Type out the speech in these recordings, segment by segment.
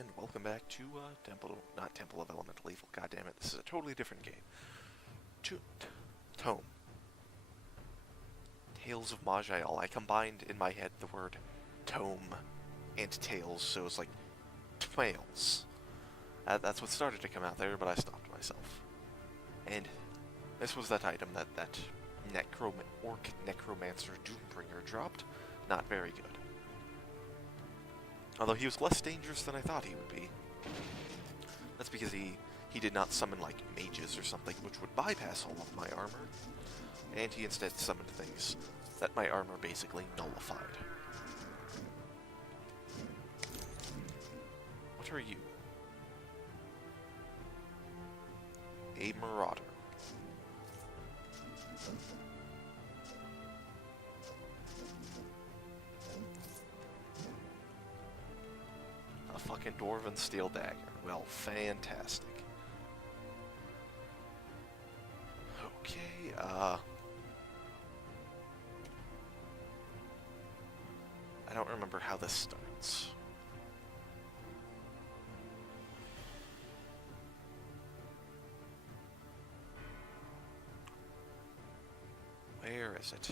and welcome back to not Temple of Elemental Evil. God damn it, this is a totally different game. Tome. Tales of Maj'Eyal. I combined in my head the word tome and tales, so it's like tales. That's what started to come out there, but I stopped myself. And this was that item that Orc Necromancer Doombringer dropped. Not very good. Although he was less dangerous than I thought he would be. That's because he did not summon, like, mages or something, which would bypass all of my armor. And he instead summoned things that my armor basically nullified. What are you? A marauder. A fucking dwarven steel dagger. Well, fantastic. Okay, I don't remember how this starts. Where is it?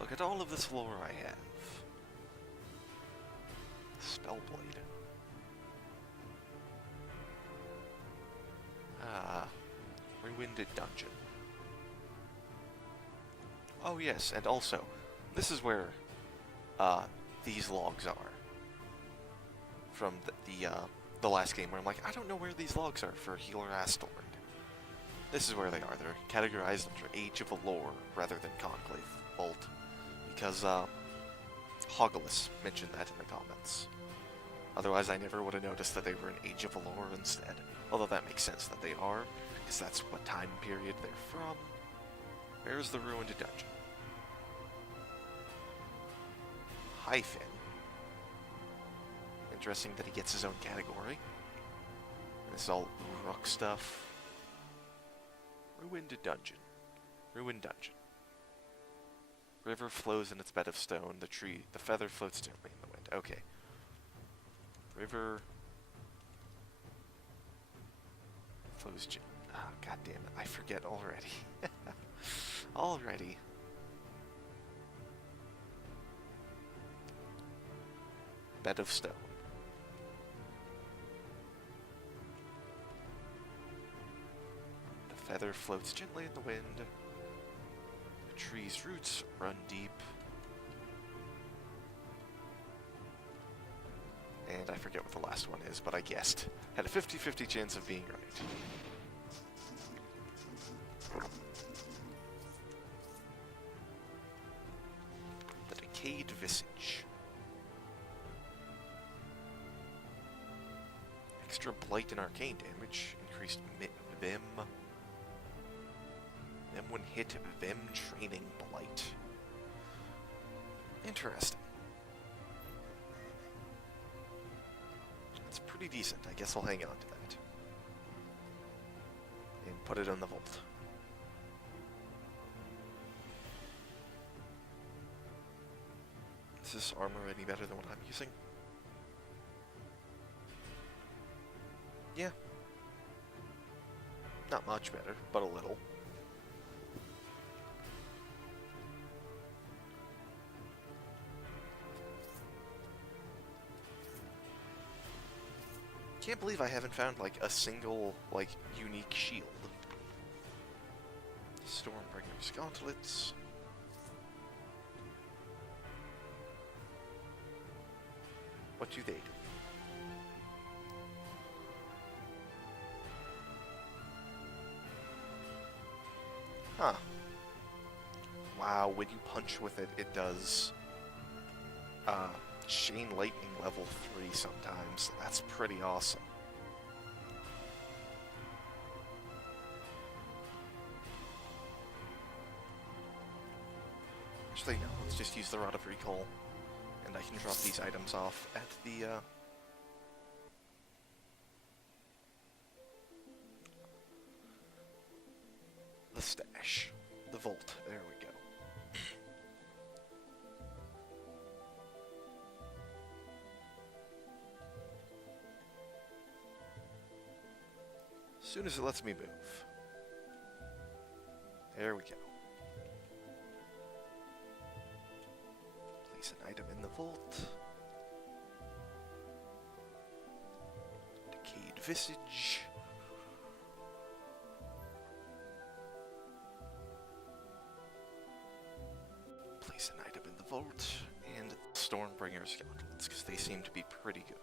Look at all of this lore I have. Spellblade. Ruined Dungeon. Oh yes, and also, this is where these logs are. From the last game where I'm like, I don't know where these logs are for Healer Astorn. This is where they are. They're categorized under Age of Allure rather than Conclave Bolt. Because Hogglus mentioned that in the comments. Otherwise, I never would have noticed that they were in Age of Allure instead. Although that makes sense that they are, because that's what time period they're from. Where's the Ruined Dungeon? Hyphen. Interesting that he gets his own category. This is all Uruk stuff. Ruined Dungeon. Ruined Dungeon. River flows in its bed of stone. The feather floats gently in the wind. Okay. River flows gently. Oh, god damn it. I forget already. Already. Bed of stone. The feather floats gently in the wind. The tree's roots run deep. And I forget what the last one is, but I guessed. Had a 50-50 chance of being right. The Decayed Visage. Extra blight and arcane damage. Increased Vim. Then when hit, Vim training blight. Interesting. It's pretty decent. I guess I'll hang on to that. And put it on the vault. Is this armor any better than what I'm using? Yeah. Not much better, but a little. Can't believe I haven't found, like, a single, like, unique shield. Stormbringer's gauntlets. What do they do? Huh. Wow, when you punch with it, it does, Chain Lightning level 3 sometimes. That's pretty awesome. Actually, no. Let's just use the Rod of Recall. And I can drop these items off at the stash. The vault. There we go. soon as it lets me move. There we go. Place an item in the vault. Decayed visage. Place an item in the vault. And Stormbringer skeletons, because they seem to be pretty good.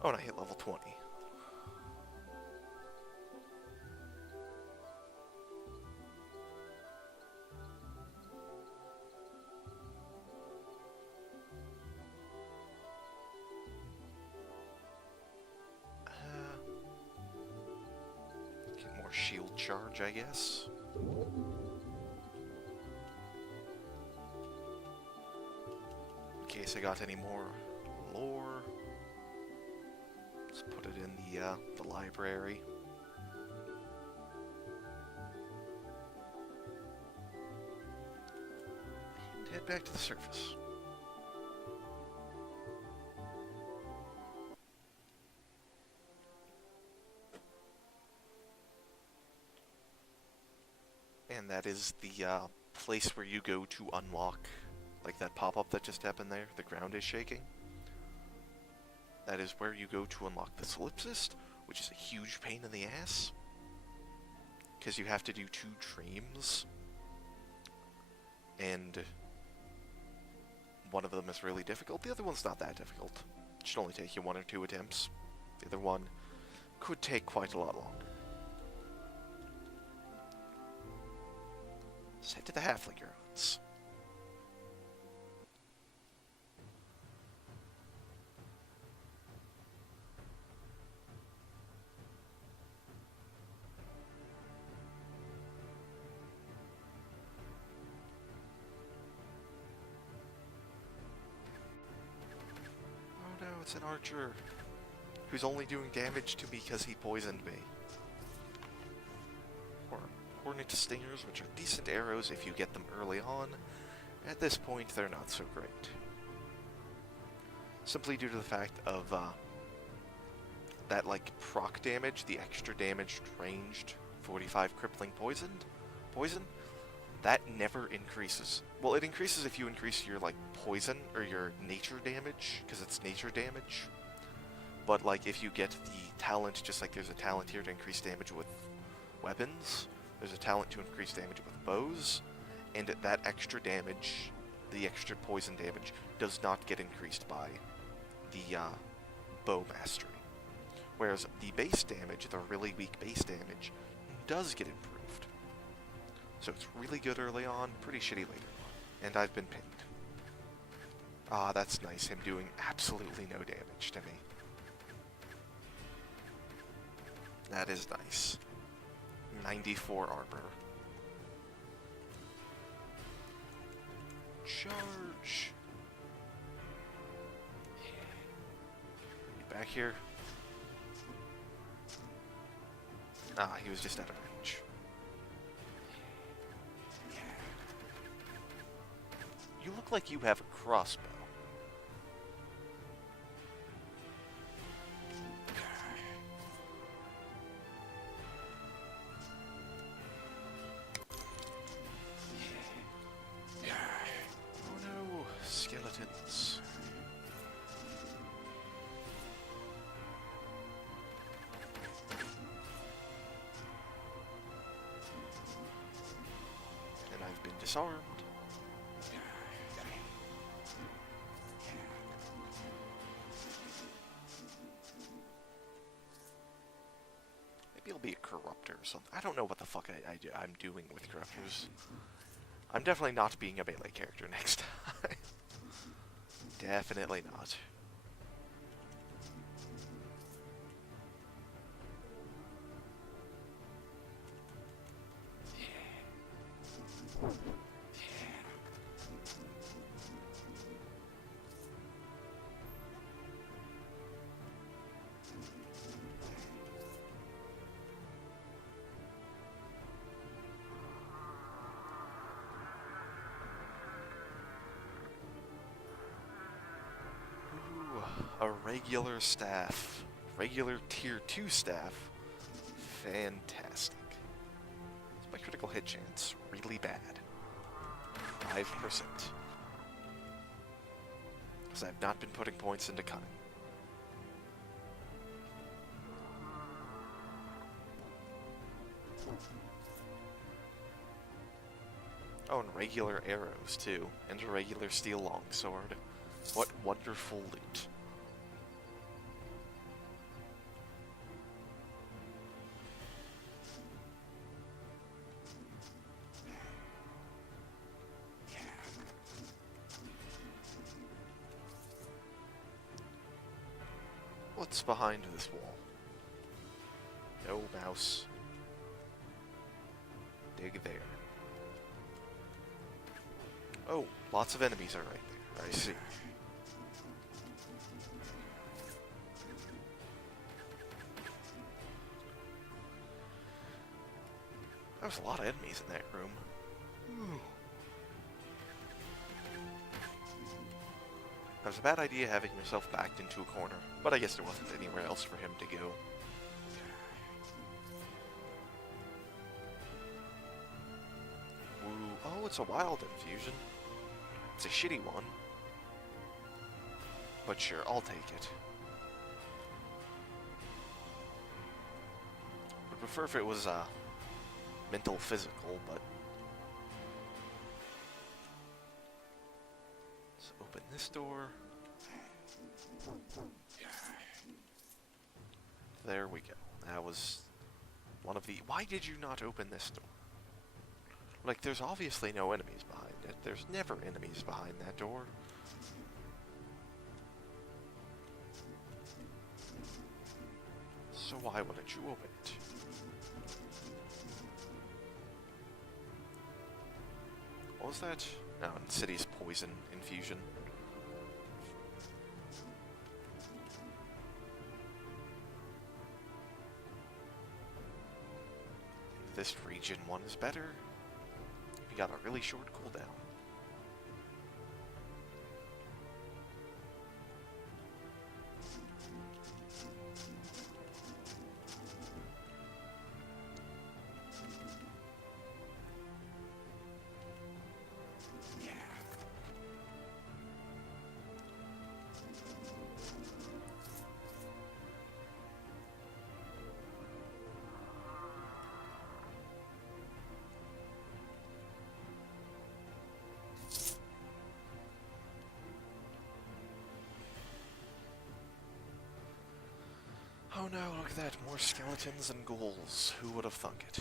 Oh, and I hit level 20. Get more shield charge, I guess. In case I got any more lore. Let's put it in the library. And head back to the surface. And that is the place where you go to unlock, like that pop-up that just happened there. The ground is shaking. That is where you go to unlock the solipsist, which is a huge pain in the ass. Because you have to do 2 dreams. And one of them is really difficult. The other one's not that difficult. It should only take you 1 or 2 attempts. The other one could take quite a lot longer. Let's head to the halfling ruins. It's an archer who's only doing damage to me because he poisoned me. Hornet stingers, which are decent arrows if you get them early on. At this point, they're not so great. Simply due to the fact of that, like, proc damage, the extra damage ranged 45 crippling poison, that never increases. Well, it increases if you increase your, like, poison or your nature damage, because it's nature damage. But, like, if you get the talent, just like there's a talent here to increase damage with weapons, there's a talent to increase damage with bows, and that extra damage, the extra poison damage, does not get increased by the bow mastery. Whereas the base damage, the really weak base damage, does get improved. So it's really good early on, pretty shitty later on. And I've been pinged. Ah, that's nice, him doing absolutely no damage to me. That is nice. 94 armor. Charge! You back here? Ah, he was just out of range. You look like you have a crossbow. Oh no, skeletons. And I've been disarmed. Maybe I'll be a corruptor or something. I don't know what the fuck I'm doing with corruptors. I'm definitely not being a melee character next time. Definitely not. A regular staff. Regular tier 2 staff. Fantastic. Is my critical hit chance really bad? 5%. Because I've not been putting points into cunning. Oh, and regular arrows, too. And a regular steel longsword. What wonderful loot. What's behind this wall? No mouse. Dig there. Oh, lots of enemies are right there. I see. There's a lot of enemies in that room. That was a bad idea having yourself backed into a corner, but I guess there wasn't anywhere else for him to go. Ooh, oh, it's a wild infusion. It's a shitty one. But sure, I'll take it. Would prefer if it was, mental physical, but... Let's open this door. There we go. That was one of the... Why did you not open this door? Like, there's obviously no enemies behind it. There's never enemies behind that door. So why wouldn't you open it? What was that? No, Insidious Poison Infusion. This region one is better. We got a really short cooldown. Oh no, look at that. More skeletons and ghouls. Who would have thunk it?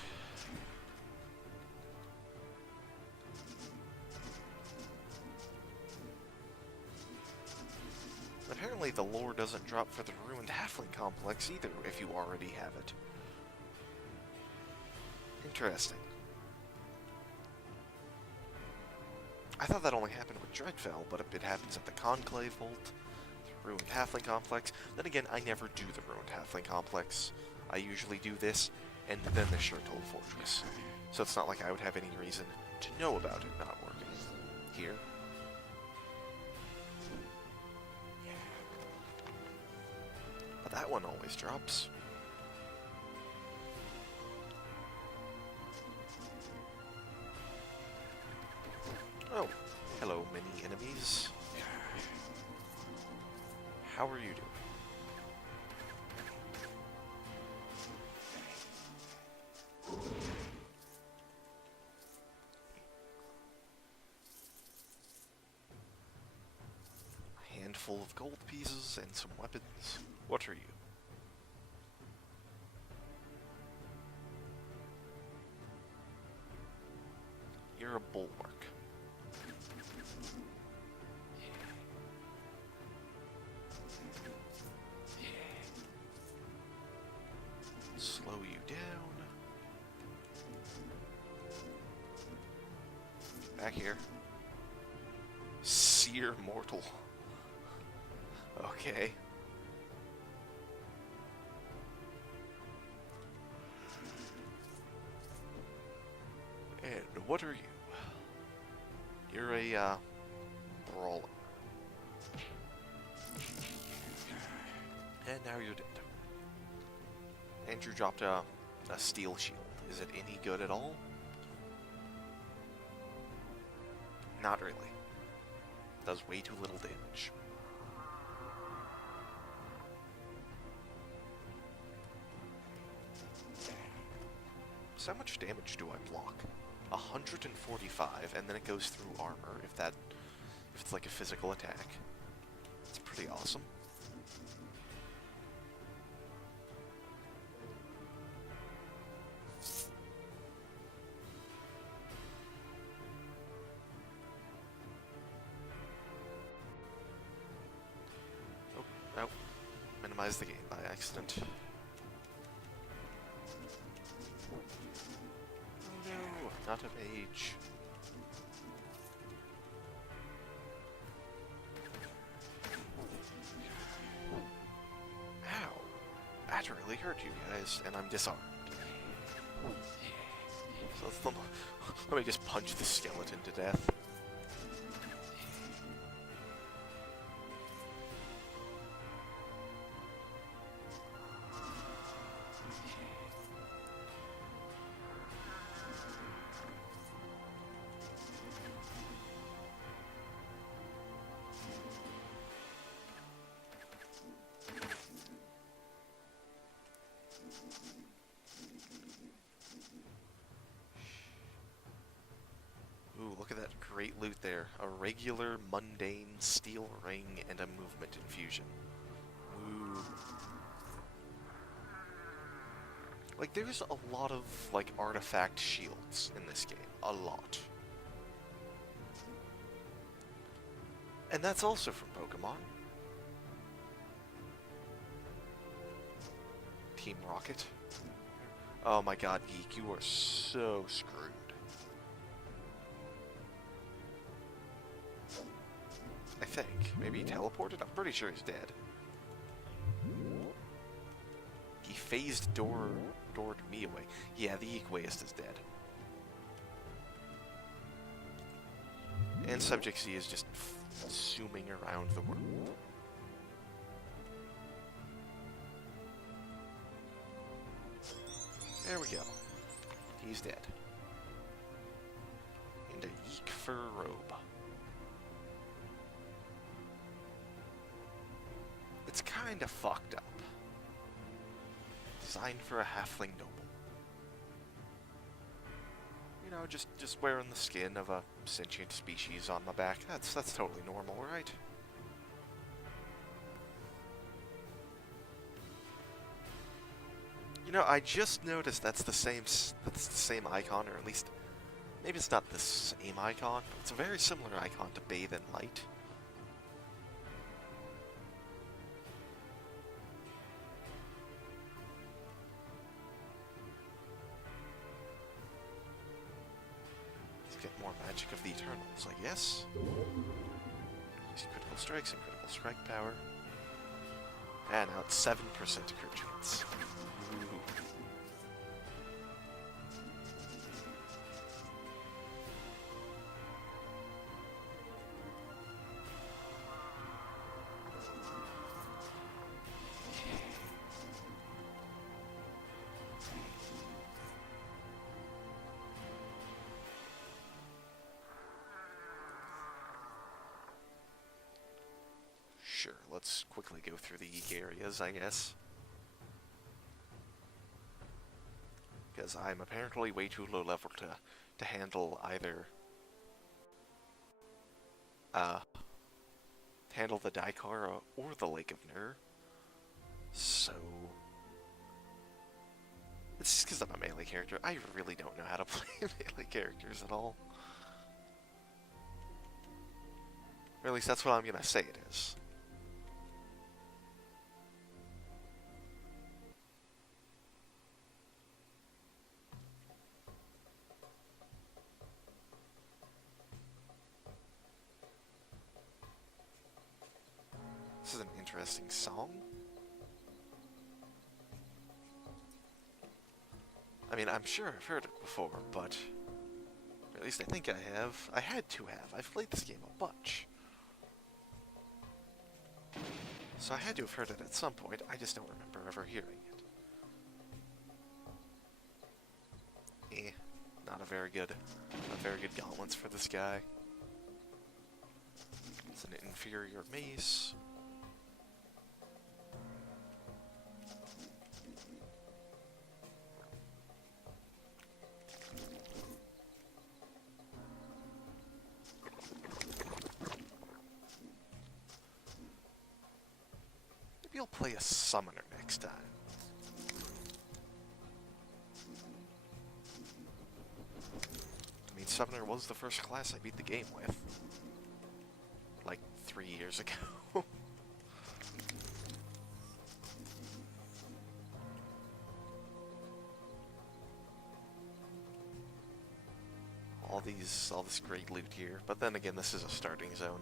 Apparently the lore doesn't drop for the Ruined Halfling Complex either, if you already have it. Interesting. I thought that only happened with Dreadfell, but it happens at the Conclave Vault, the Ruined Halfling Complex. Then again, I never do the Ruined Halfling Complex. I usually do this, and then the Shurtol Fortress. So it's not like I would have any reason to know about it not working. Here. But that one always drops. Oh, hello, many enemies. How are you doing? A handful of gold pieces and some weapons. What are you? You're a bulwark. Slow you down. Back here. Seer mortal. Okay. And what are you? You're a, brawler. And now you're dead. Andrew dropped a steel shield. Is it any good at all? Not really. Does way too little damage. So how much damage do I block? 145, and then it goes through armor, if it's like a physical attack. It's pretty awesome. Oh, no. Minimize the game by accident. No, not of age. Ow. That really hurt you guys, and I'm disarmed. So let me just punch the skeleton to death. Ooh, look at that great loot there. A regular, mundane steel ring and a movement infusion. Ooh. Like, there's a lot of, like, artifact shields in this game. A lot. And that's also from Pokemon. Team Rocket. Oh my god, Yeek, you are so screwed. I think. Maybe he teleported? I'm pretty sure he's dead. He phased doored me away. Yeah, the Yeek Wayist is dead. And Subject C is just zooming around the world. There we go. He's dead. And a Yeek fur robe. It's kinda fucked up. Designed for a halfling noble. You know, just wearing the skin of a sentient species on my back. That's totally normal, right? You know, I just noticed that's the same icon, or at least maybe it's not the same icon, but it's a very similar icon to Bathe in Light. Get more magic of the Eternals, I guess. These critical strikes and critical strike power. And now it's 7% crit chance. Ooh. Sure, let's quickly go through the Yeek areas, I guess. Because I'm apparently way too low level to handle either... handle the Daikara or the Lake of Nur. So... It's just because I'm a melee character. I really don't know how to play melee characters at all. Or at least that's what I'm gonna say it is. This is an interesting song. I mean, I'm sure I've heard it before, but... Or at least I think I have. I had to have. I've played this game a bunch. So I had to have heard it at some point, I just don't remember ever hearing it. Not very good gauntlets for this guy. It's an inferior mace. Maybe I'll play a summoner next time. I mean, summoner was the first class I beat the game with. Like 3 years ago. all this great loot here, but then again, this is a starting zone.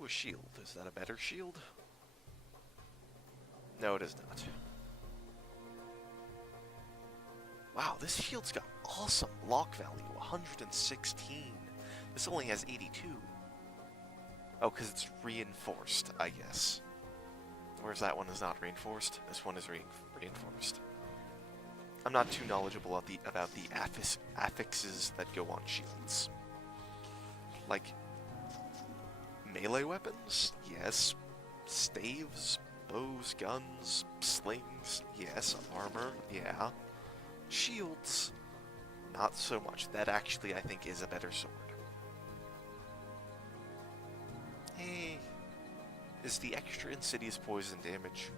Ooh, a shield. Is that a better shield? No, it is not. Wow, this shield's got awesome lock value, 116. This only has 82. Oh, because it's reinforced, I guess. Whereas that one is not reinforced, this one is reinforced. I'm not too knowledgeable about the affixes that go on shields. Like, melee weapons? Yes. Staves? Bows? Guns? Slings? Yes. Armor? Yeah. Shields? Not so much. That actually, I think, is a better sword. Hey. Is the extra insidious poison damage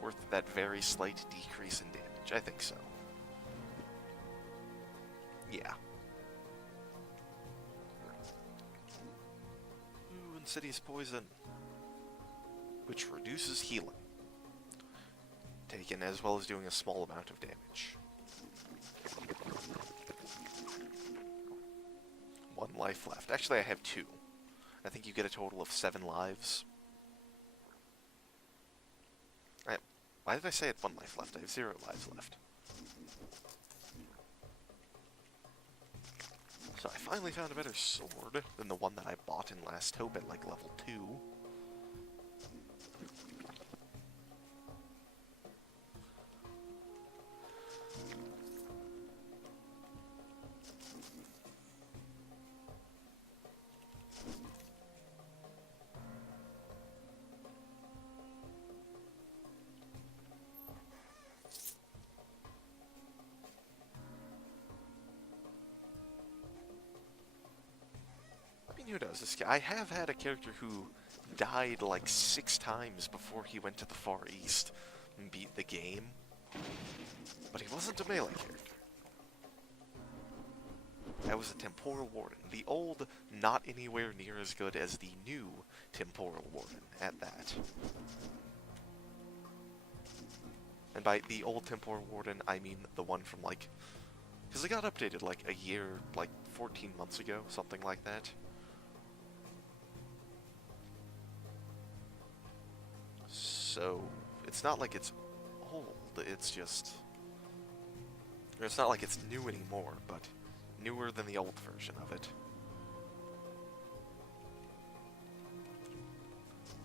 worth that very slight decrease in damage? I think so. Yeah. Ooh, insidious poison. Which reduces healing. Taken as well as doing a small amount of damage. 1 life left. Actually, I have 2. I think you get a total of 7 lives. Why did I say I had 1 life left? I have 0 lives left. So I finally found a better sword than the one that I bought in Last Hope at like level 2. Who knows this guy? I have had a character who died like 6 times before he went to the Far East and beat the game. But he wasn't a melee character. That was a Temporal Warden. The old, not anywhere near as good as the new Temporal Warden, at that. And by the old Temporal Warden, I mean the one from like... Because it got updated like a year, like 14 months ago, something like that. So, it's not like it's old, it's just... Or it's not like it's new anymore, but newer than the old version of it.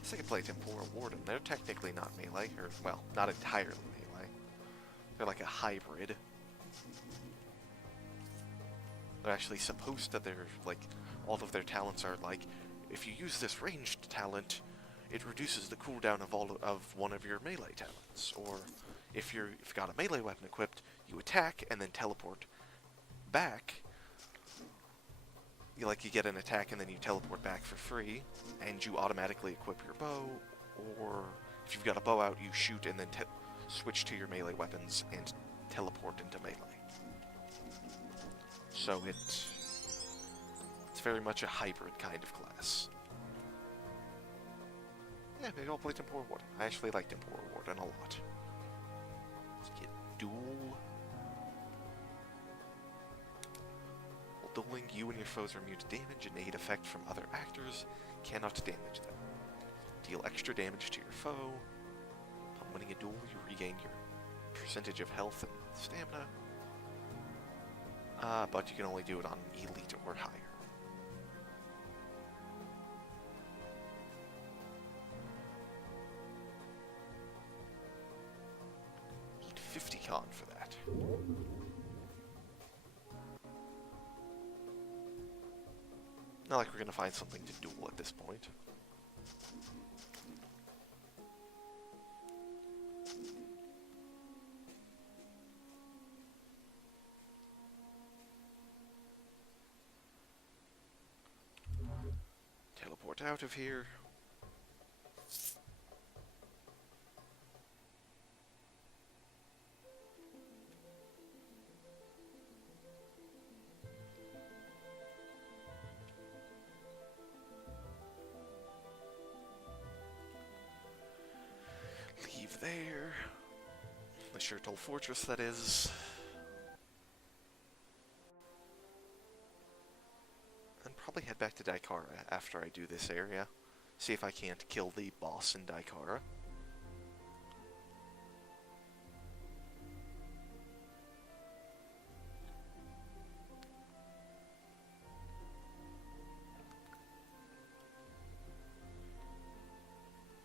Guess I could play Temporal Warden. They're technically not melee, or, well, not entirely melee. They're like a hybrid. They're actually supposed to, they're, like, all of their talents are like, if you use this ranged talent, it reduces the cooldown of one of your melee talents. Or if you've got a melee weapon equipped, you attack and then teleport back. You get an attack and then you teleport back for free, and you automatically equip your bow. Or if you've got a bow out, you shoot and then switch to your melee weapons and teleport into melee. So it's very much a hybrid kind of class. Yeah, maybe I'll play Temporal Warden. I actually like Temporal Warden a lot. Let's get Duel. While dueling, you and your foes are immune to damage. An aid effect from other actors cannot damage them. Deal extra damage to your foe. Upon winning a duel, you regain your percentage of health and stamina. But you can only do it on elite or higher. Need 50 con for that. Not like we're gonna find something to duel at this point. Teleport out of here. Leave there. The Shirtle Fortress, that is. And probably head back to Daikara after I do this area. See if I can't kill the boss in Daikara.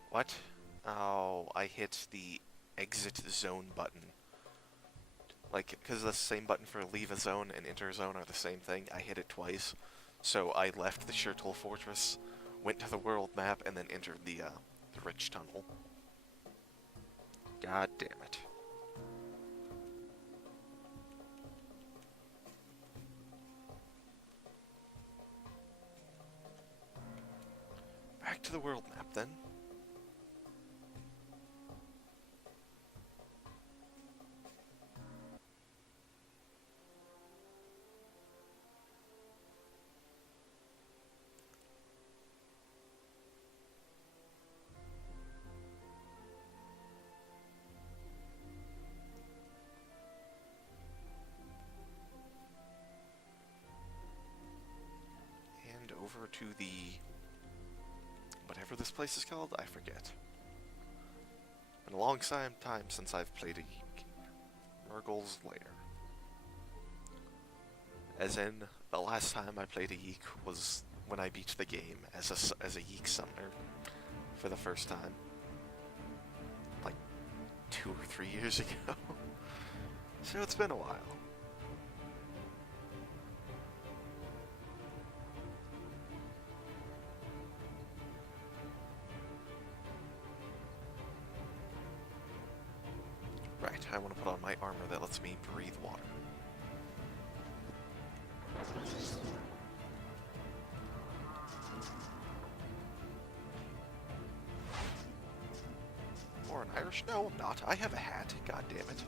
What? Oh, I hit the exit zone button. Like, because the same button for leave a zone and enter a zone are the same thing, I hit it twice. So I left the Shirtle Fortress, went to the world map, and then entered the Rich Tunnel. God damn it. Back to the world map, then. Over to the... whatever this place is called, I forget. Been a long time since I've played a Yeek. Murgle's Lair. As in, the last time I played a Yeek was when I beat the game as a Yeek summoner for the first time. Like 2 or 3 years ago. So it's been a while. Right, I want to put on my armor that lets me breathe water. Or an Irish? No, I'm not. I have a hat. God damn it.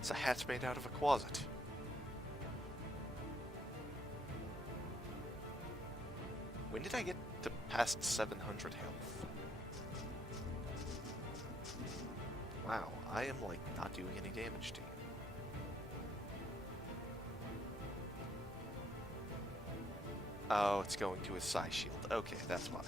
It's a hat made out of a quasit. When did I get to past 700 health? Wow, I am, like, not doing any damage to you. Oh, it's going to his Psi shield. Okay, that's why.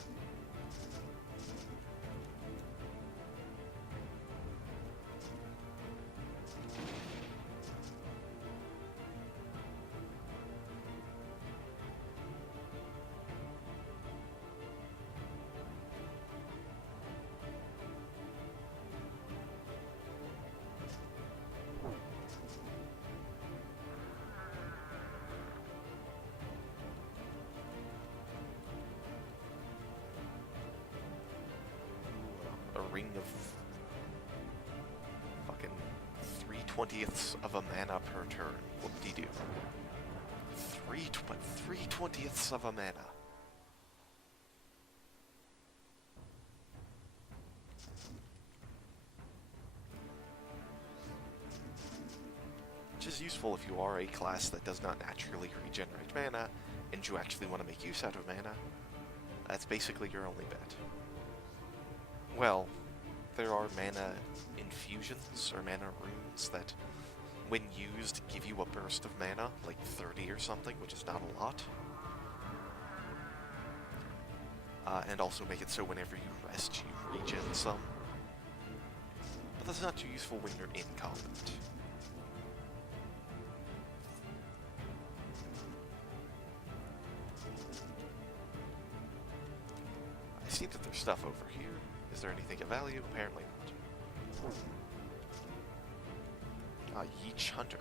Ring of fucking 3/20ths of a mana per turn. Whoop-de-doo. 3/20ths of a mana. Which is useful if you are a class that does not naturally regenerate mana, and you actually want to make use out of mana. That's basically your only bet. Well, there are mana infusions or mana runes that, when used, give you a burst of mana, like 30 or something, which is not a lot. And also make it so whenever you rest, you regen some. But that's not too useful when you're in combat. I see that there's stuff over here. Is there anything of value? Apparently not. Yeek Hunter.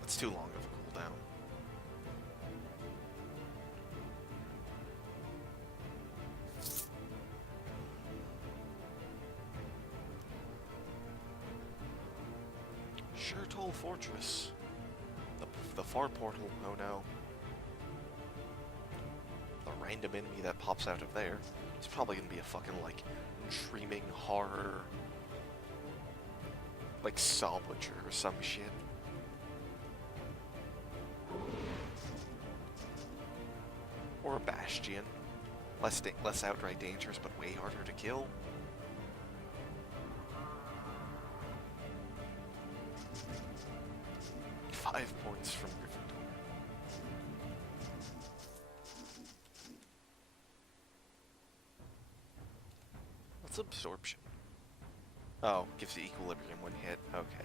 That's too long of a cooldown. Shurtol Fortress. The far portal, oh no. The random enemy that pops out of there. It's probably gonna be a fucking, like, dreaming horror. Like Saw Butcher or some shit. Or a Bastion. Less outright dangerous, but way harder to kill. Five points from Gryffindor. What's Absorption? Oh, gives you equilibrium when hit. Okay.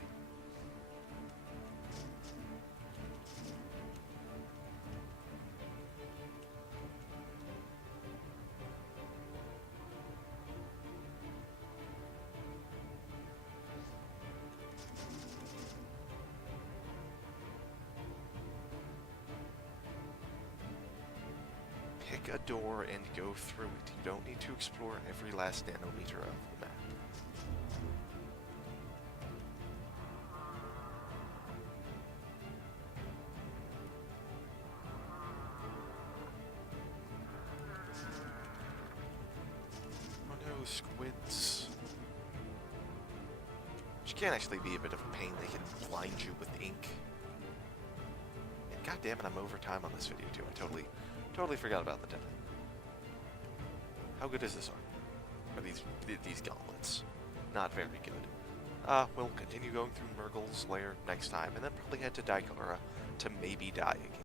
Pick a door and go through it. You don't need to explore every last nanometer of the map. Oh no, squids. Which can actually be a bit of a pain. They can blind you with ink. And god damn it, I'm over time on this video too. I totally forgot about the death. How good is this armor? Or these gauntlets? Not very good. We'll continue going through Murgle's lair next time, and then probably head to Daikara to maybe die again.